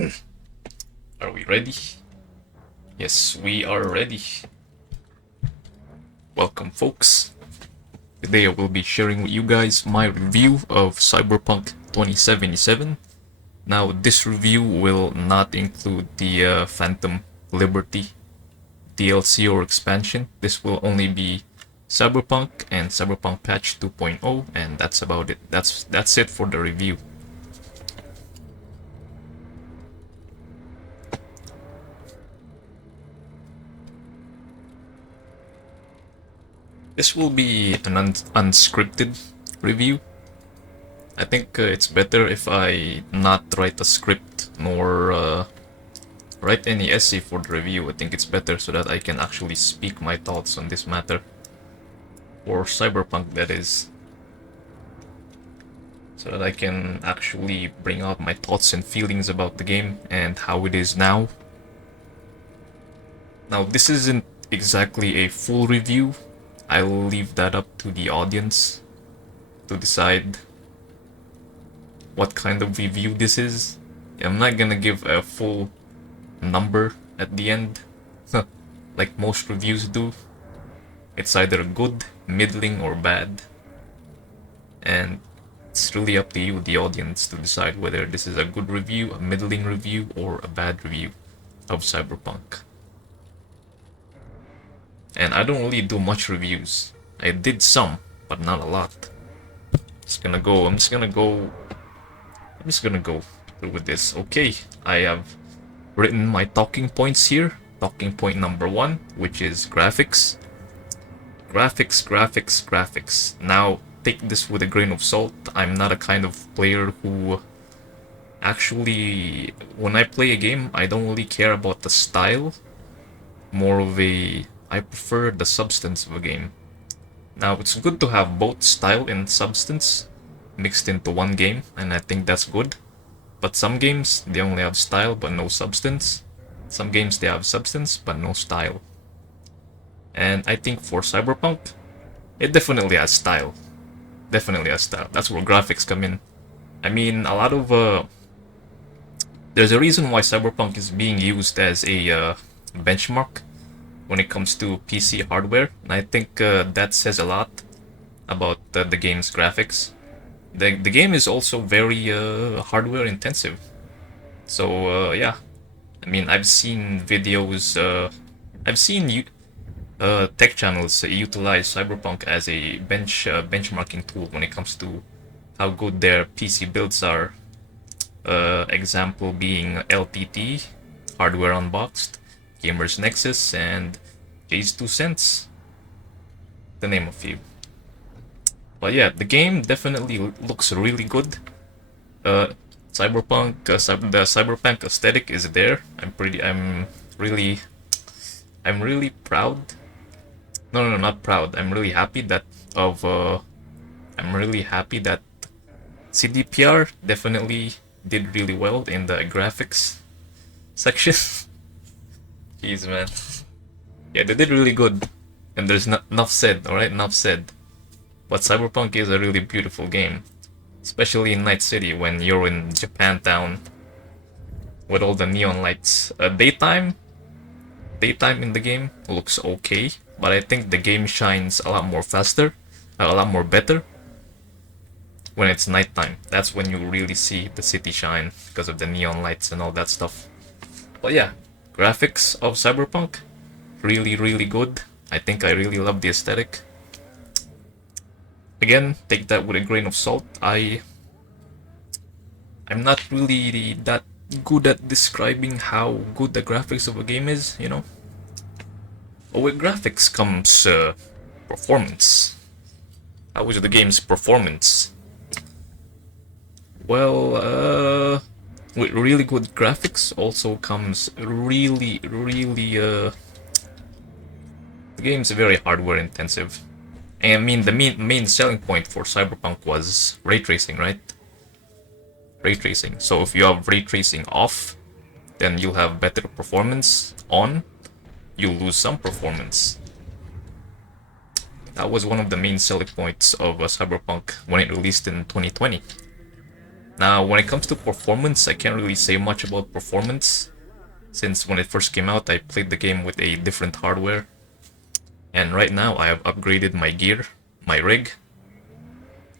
Are we ready? Yes, we are ready. Welcome, folks. Today I will be sharing with you guys my review of Cyberpunk 2077. Now, this review will not include the Phantom Liberty DLC or expansion. This will only be Cyberpunk and Cyberpunk Patch 2.0, and that's about it. That's it for the review. This will be an unscripted review. I think it's better if I not write a script nor write any essay for the review. I think it's better so that I can actually speak my thoughts on this matter. Or Cyberpunk, that is. So that I can actually bring out my thoughts and feelings about the game and how it is now. Now, this isn't exactly a full review. I'll leave that up to the audience to decide what kind of review this is. I'm not gonna give a full number at the end, like most reviews do. It's either good, middling, or bad. And it's really up to you, the audience, to decide whether this is a good review, a middling review, or a bad review of Cyberpunk. And I don't really do much reviews. I did some, but not a lot. I'm just gonna go through with this. Okay, I have written my talking points here. Talking point number 1, which is graphics. Graphics. Now, take this with a grain of salt. I'm not a kind of player who actually, when I play a game, I don't really care about the style. I prefer the substance of a game. Now, it's good to have both style and substance mixed into one game, and I think that's good. But some games, they only have style but no substance. Some games, they have substance but no style. And I think for Cyberpunk, it definitely has style. Definitely has style. That's where graphics come in. I mean, there's a reason why Cyberpunk is being used as a benchmark when it comes to PC hardware, and I think that says a lot about the game's graphics. The game is also very hardware intensive. So yeah, I mean, I've seen videos, I've seen tech channels utilize Cyberpunk as a benchmarking tool when it comes to how good their PC builds are. Example being LTT, Hardware Unboxed, Gamers Nexus, and Jay's 2 Cents, to name a few. But yeah, the game definitely looks really good. The Cyberpunk aesthetic is there. I'm really proud. No, not proud. I'm really happy that CDPR definitely did really well in the graphics section. Jeez, man. Yeah, they did really good. And there's not enough said, alright? Enough said. But Cyberpunk is a really beautiful game. Especially in Night City when you're in Japantown with all the neon lights. Daytime in the game looks okay, but I think the game shines a lot more faster, a lot more better when it's nighttime. That's when you really see the city shine because of the neon lights and all that stuff. But yeah, graphics of Cyberpunk, really good. I think I really love the aesthetic. Again, take that with a grain of salt. I'm not really that good at describing how good the graphics of a game is, you know. But with graphics comes performance. How is the game's performance? Well, with really good graphics also comes the game's very hardware intensive. I mean, the main selling point for Cyberpunk was ray tracing, right? Ray tracing. So if you have ray tracing off, then you'll have better performance. On, you'll lose some performance. That was one of the main selling points of Cyberpunk when it released in 2020. Now, when it comes to performance, I can't really say much about performance, since when it first came out, I played the game with a different hardware. And right now, I have upgraded my gear, my rig,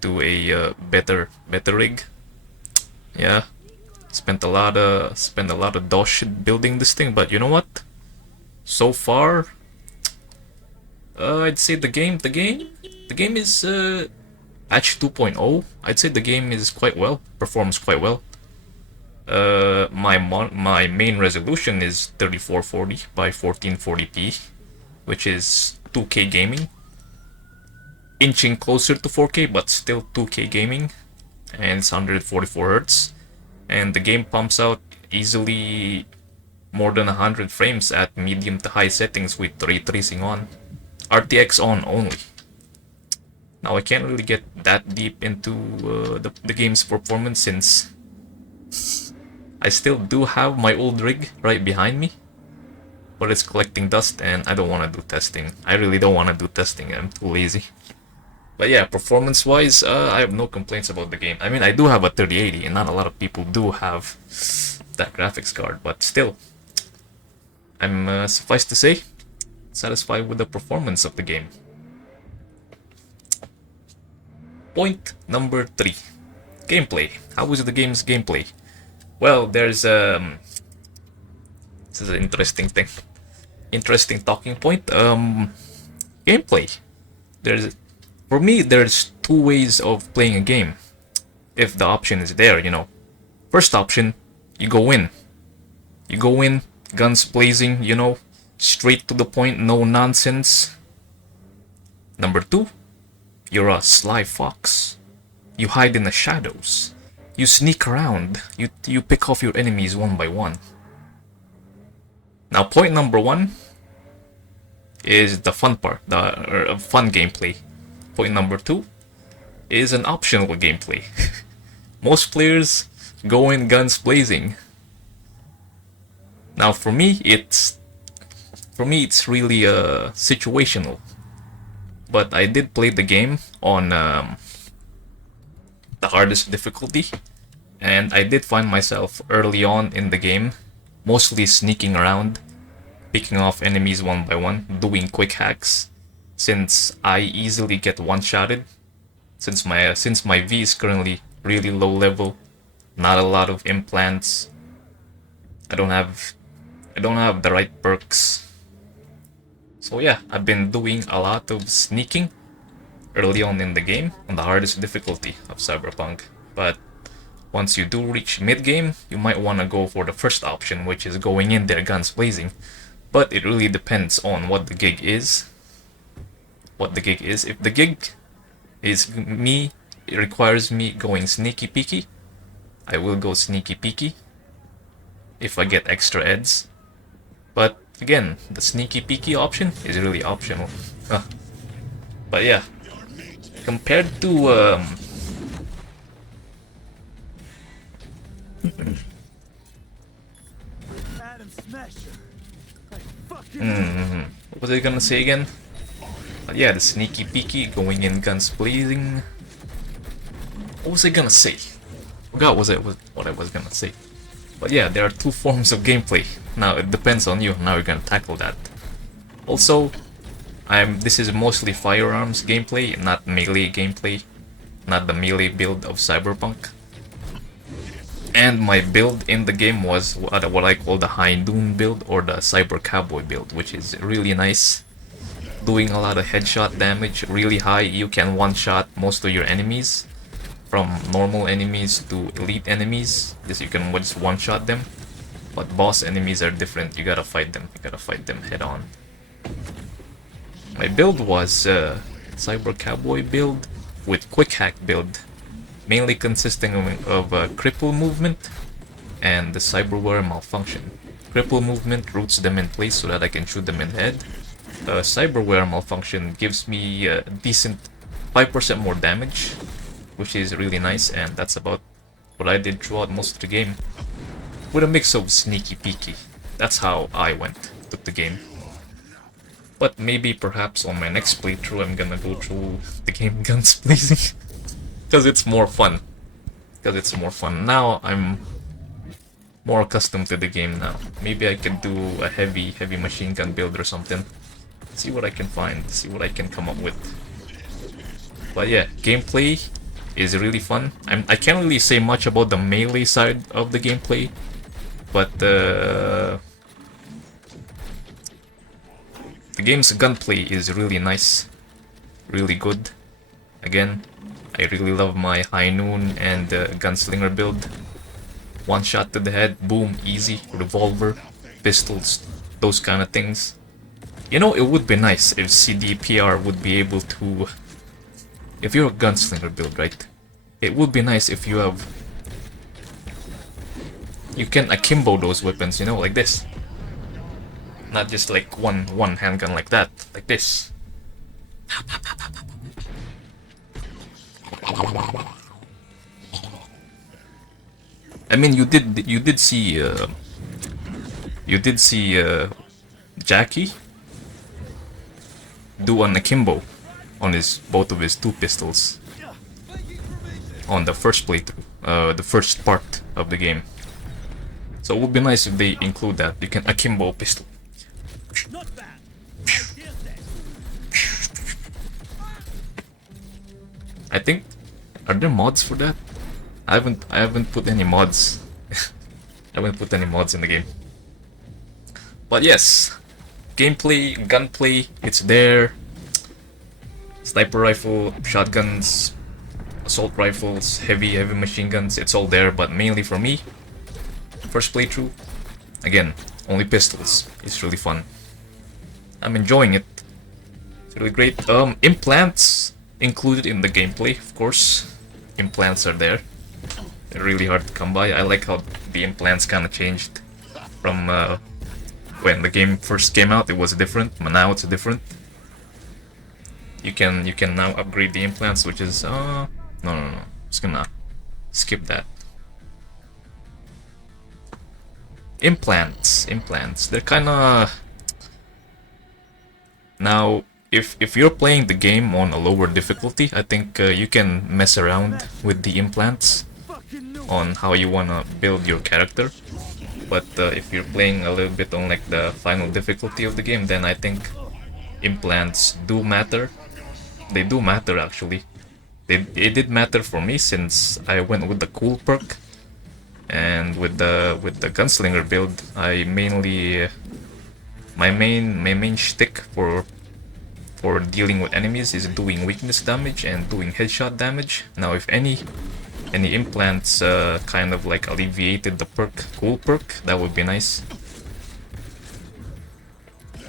to a better rig. Yeah, spent a lot of dosh building this thing, but you know what? So far, I'd say the game is patch 2.0. I'd say the game is quite well, performs quite well. My main resolution is 3440 by 1440p, which is 2K gaming, inching closer to 4K, but still 2K gaming, and it's 144 Hz, and the game pumps out easily more than 100 frames at medium to high settings with ray tracing on, RTX on only. Now I can't really get that deep into the game's performance since I still do have my old rig right behind me, but it's collecting dust and I don't want to do testing. I really don't want to do testing, I'm too lazy. But yeah, performance wise, I have no complaints about the game. I mean, I do have a 3080 and not a lot of people do have that graphics card, but still, I'm suffice to say, satisfied with the performance of the game. Point number 3. Gameplay. How is the game's gameplay? Well, there's this is an interesting thing. Interesting talking point. Gameplay. For me, there's two ways of playing a game. If the option is there, you know. First option, you go in. You go in, guns blazing, you know, straight to the point, no nonsense. Number 2, you're a sly fox. You hide in the shadows. You sneak around. You pick off your enemies one by one. Now, point number 1 is the fun part, the fun gameplay. Point number 2 is an optional gameplay. Most players go in guns blazing. Now, for me, it's really situational. But I did play the game on the hardest difficulty, and I did find myself early on in the game mostly sneaking around, picking off enemies one by one, doing quick hacks, since I easily get one-shotted. Since my V is currently really low level, not a lot of implants. I don't have the right perks. So yeah, I've been doing a lot of sneaking early on in the game on the hardest difficulty of Cyberpunk. But once you do reach mid-game, you might want to go for the first option, which is going in there guns blazing. But it really depends on what the gig is. If the gig is it requires me going sneaky peeky, I will go sneaky peeky if I get extra eds. But again, the sneaky peeky option is really optional. But yeah, compared to what was I gonna say again? But yeah, the sneaky peeky, going in guns blazing. What was I gonna say? Forgot what I was gonna say. But yeah, there are two forms of gameplay. Now it depends on you how you're gonna tackle that. Also, this is mostly firearms gameplay, not melee gameplay, not the melee build of Cyberpunk. And my build in the game was what I call the High Noon build, or the Cyber Cowboy build, which is really nice. Doing a lot of headshot damage, really high. You can one-shot most of your enemies, from normal enemies to elite enemies. You can just one-shot them. But boss enemies are different. You gotta fight them. Head on. My build was Cyber Cowboy build with quick hack build, mainly consisting of cripple movement and the cyberware malfunction. Cripple movement roots them in place so that I can shoot them in the head. Cyberware malfunction gives me a decent 5% more damage, which is really nice, and that's about what I did throughout most of the game, with a mix of sneaky peeky. That's how I took the game. But maybe perhaps on my next playthrough I'm gonna go through the game guns blazing, because it's more fun. because it's more fun. Now I'm more accustomed to the game now. Maybe I can do a heavy machine gun build or something. See what I can find, see what I can come up with. But yeah, gameplay is really fun. I can't really say much about the melee side of the gameplay, but the game's gunplay is really nice, really good. Again, I really love my High Noon and Gunslinger build. One shot to the head, boom, easy. Revolver, pistols, those kind of things. You know, it would be nice if CDPR would be able to... If you're a Gunslinger build, right? It would be nice if you have... You can akimbo those weapons, you know, like this. Not just like one handgun like that, like this. I mean, you did see Jackie do an akimbo on both of his two pistols on the first playthrough, the first part of the game. So it would be nice if they include that. You can akimbo pistol. I think, are there mods for that? I haven't put any mods. I haven't put any mods in the game. But yes, gameplay, gunplay, it's there. Sniper rifle, shotguns, assault rifles, heavy machine guns, it's all there, but mainly for me, first playthrough, again, only pistols. It's really fun. I'm enjoying it. It's really great. Implants included in the gameplay, of course. Implants are there. They're really hard to come by. I like how the implants kind of changed from when the game first came out. It was different, but now it's different. You can now upgrade the implants, which is no. Just gonna skip that. Implants. They're kind of now. If you're playing the game on a lower difficulty, I think you can mess around with the implants on how you wanna build your character. But if you're playing a little bit on like the final difficulty of the game, then I think implants do matter. They do matter actually. It did matter for me since I went with the cool perk, and with the gunslinger build, I mainly my main shtick for dealing with enemies is doing weakness damage and doing headshot damage. Now, if any implants kind of like alleviated the cool perk, that would be nice.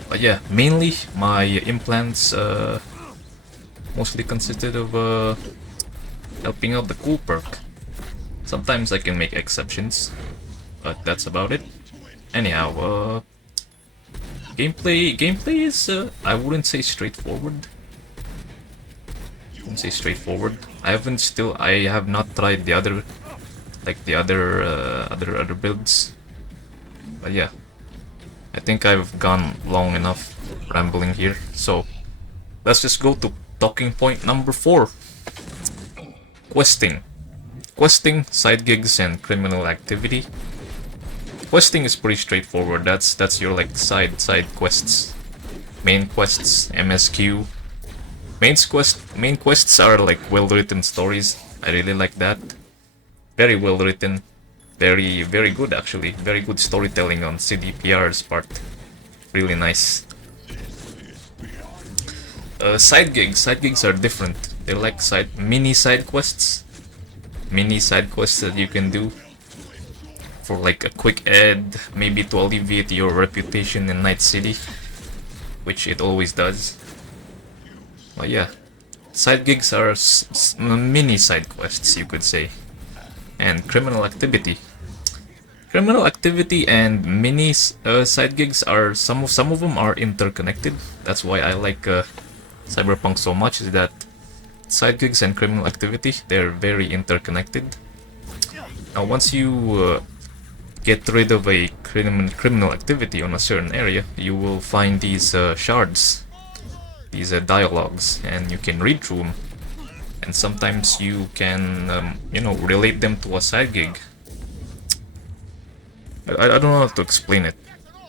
But yeah, mainly my implants mostly consisted of helping out the cool perk. Sometimes I can make exceptions, but that's about it. Anyhow, gameplay is I wouldn't say straightforward. I have not tried the other other builds. But yeah, I think I've gone long enough rambling here. So let's just go to talking point number 4. Questing, side gigs, and criminal activity. Questing is pretty straightforward. That's your like side quests. Main quests, MSQ. Main quests are like well-written stories. I really like that. Very well written. Very good actually. Very good storytelling on CDPR's part. Really nice. Side gigs are different. They're like mini side quests that you can do for like a quick ad, maybe to alleviate your reputation in Night City, which it always does. But yeah, side gigs are mini side quests, you could say. And criminal activity and mini side gigs are some of them are interconnected. That's why I like Cyberpunk so much, is that side gigs and criminal activity, they're very interconnected. Now once you get rid of a criminal activity on a certain area, you will find these shards, these dialogues, and you can read through them. and sometimes you can, you know, relate them to a side gig. I don't know how to explain it,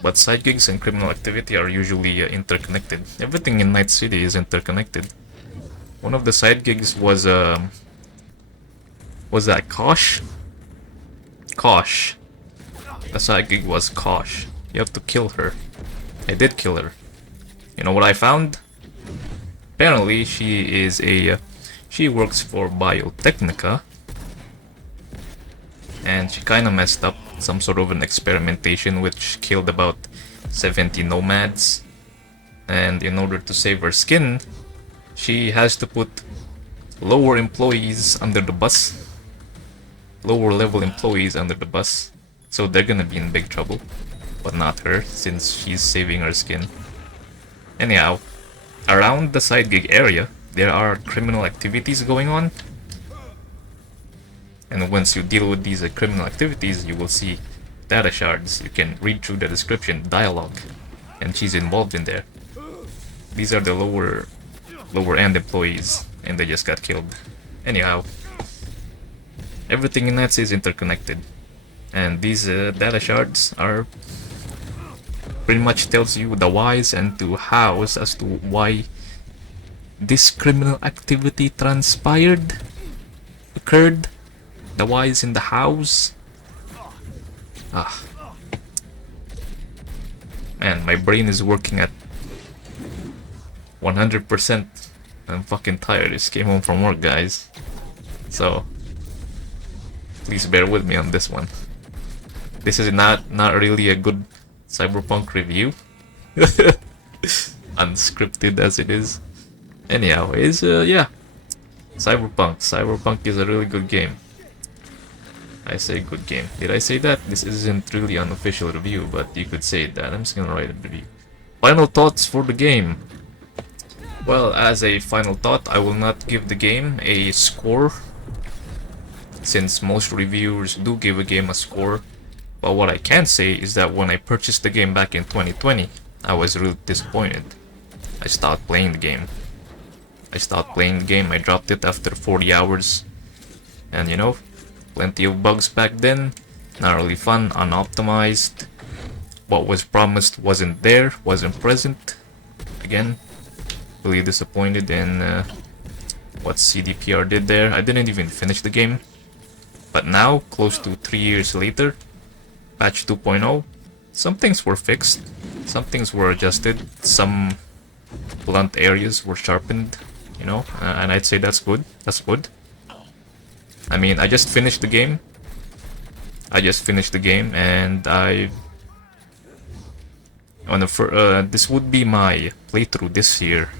but side gigs and criminal activity are usually interconnected. Everything in Night City is interconnected. One of the side gigs was that Kosh? Kosh. The side gig was Kosh. You have to kill her. I did kill her. You know what I found? Apparently, she works for Biotechnica, and she kind of messed up some sort of an experimentation which killed about 70 nomads. And in order to save her skin, she has to put lower employees under the bus. Lower level employees under the bus. So they're gonna be in big trouble. But not her, since she's saving her skin. Anyhow, around the side gig area, there are criminal activities going on. And once you deal with these criminal activities, you will see data shards. You can read through the description, dialogue, and she's involved in there. These are the lower end employees, and they just got killed. Anyhow, everything in that is interconnected, and these data shards are pretty much tells you the whys and to hows as to why this criminal activity occurred. The whys and the hows. Man, my brain is working at 100%. I'm fucking tired. Just came home from work, guys. So, please bear with me on this one. This is not really a good Cyberpunk review. Unscripted as it is. Anyhow, yeah. Cyberpunk is a really good game. I say good game. Did I say that? This isn't really an official review, but you could say that. I'm just gonna write a review. Final thoughts for the game. Well, as a final thought, I will not give the game a score, since most reviewers do give a game a score. But what I can say is that when I purchased the game back in 2020, I was really disappointed. I stopped playing the game. I dropped it after 40 hours. And you know, plenty of bugs back then, not really fun, unoptimized. What was promised wasn't there, wasn't present. Again, really disappointed in what CDPR did there. I didn't even finish the game. But now, close to 3 years later, patch 2.0, some things were fixed, some things were adjusted, some blunt areas were sharpened, you know, and I'd say that's good. I mean, I just finished the game, and this would be my playthrough this year,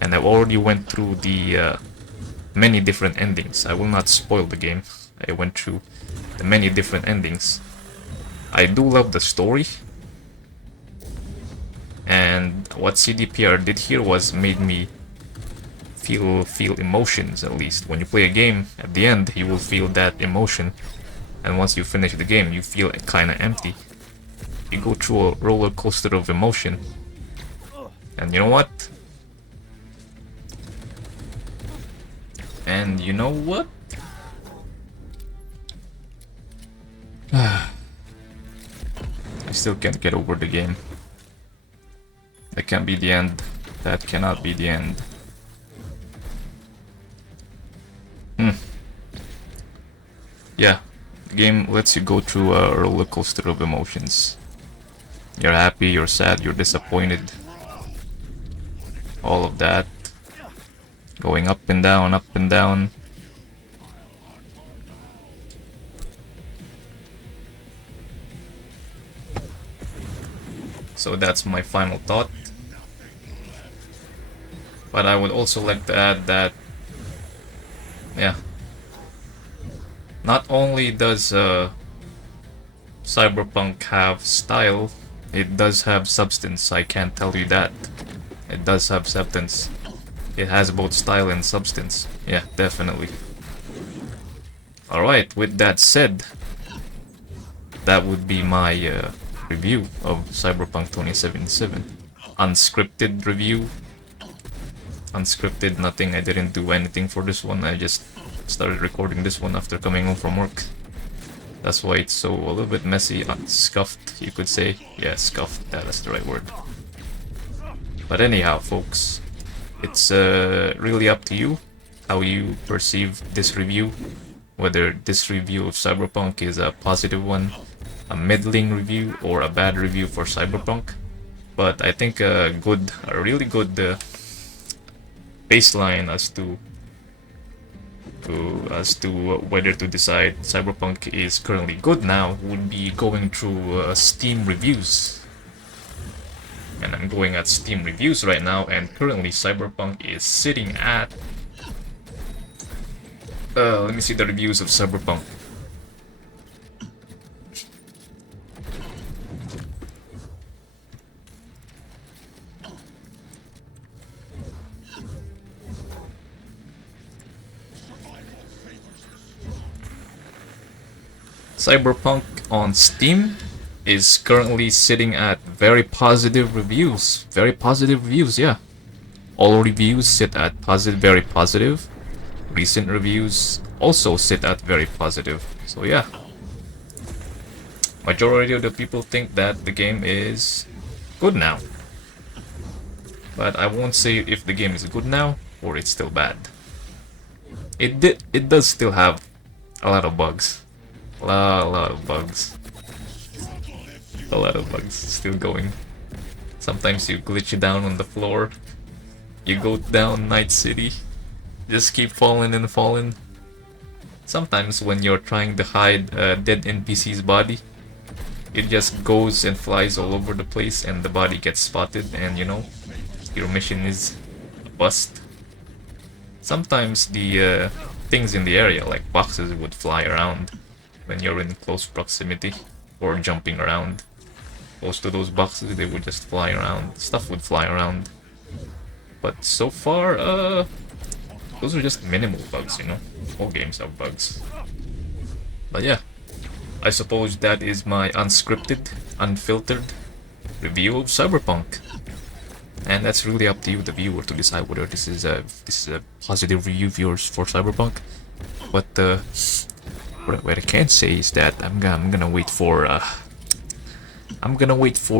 and I've already went through the many different endings. I will not spoil the game. I went through the many different endings. I do love the story, and what CDPR did here was made me feel emotions. At least when you play a game, at the end you will feel that emotion, and once you finish the game you feel kind of empty. You go through a roller coaster of emotion, and you know what? I still can't get over the game. That can't be the end. That cannot be the end. Yeah, the game lets you go through a roller coaster of emotions. You're happy, you're sad, you're disappointed. All of that. Going up and down, up and down. So that's my final thought. But I would also like to add that, yeah, not only does Cyberpunk have style, it does have substance. I can't tell you that. It does have substance. It has both style and substance. Yeah, definitely. Alright, with that said, that would be my review of Cyberpunk 2077. Unscripted review. unscripted, nothing. I didn't do anything for this one. I just started recording this one after coming home from work. That's why it's so a little bit messy, scuffed, you could say. Yeah, scuffed, that's the right word. But anyhow, folks, it's really up to you how you perceive this review. Whether this review of Cyberpunk is a positive one, a middling review, or a bad review for Cyberpunk. But I think a really good baseline as to whether to decide Cyberpunk is currently good now would be going through Steam reviews. And I'm going at Steam reviews right now, and currently Cyberpunk is sitting at... let me see the reviews of Cyberpunk. Cyberpunk on Steam is currently sitting at very positive reviews. Very positive reviews, yeah. All reviews sit at very positive. Recent reviews also sit at very positive. So yeah. Majority of the people think that the game is good now. But I won't say if the game is good now or it's still bad. It does still have a lot of bugs. A lot of bugs. A lot of bugs still going. Sometimes you glitch down on the floor. You go down Night City. Just keep falling and falling. Sometimes when you're trying to hide a dead NPC's body, it just goes and flies all over the place and the body gets spotted and you know, your mission is a bust. Sometimes the things in the area, like boxes, would fly around when you're in close proximity or jumping around. Close to those boxes, they would just fly around. Stuff would fly around. But so far, those are just minimal bugs, you know? All games have bugs. But yeah, I suppose that is my unscripted, unfiltered review of Cyberpunk. And that's really up to you, the viewer, to decide whether this is a positive review of yours for Cyberpunk. But what I can say is that I'm gonna wait for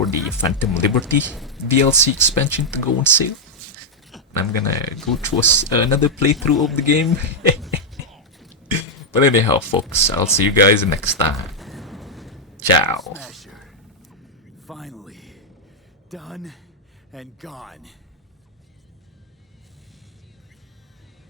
the Phantom Liberty DLC expansion to go on sale. I'm gonna go through another playthrough of the game. But anyhow, folks, I'll see you guys next time. Ciao. Smasher. Finally. Done and gone.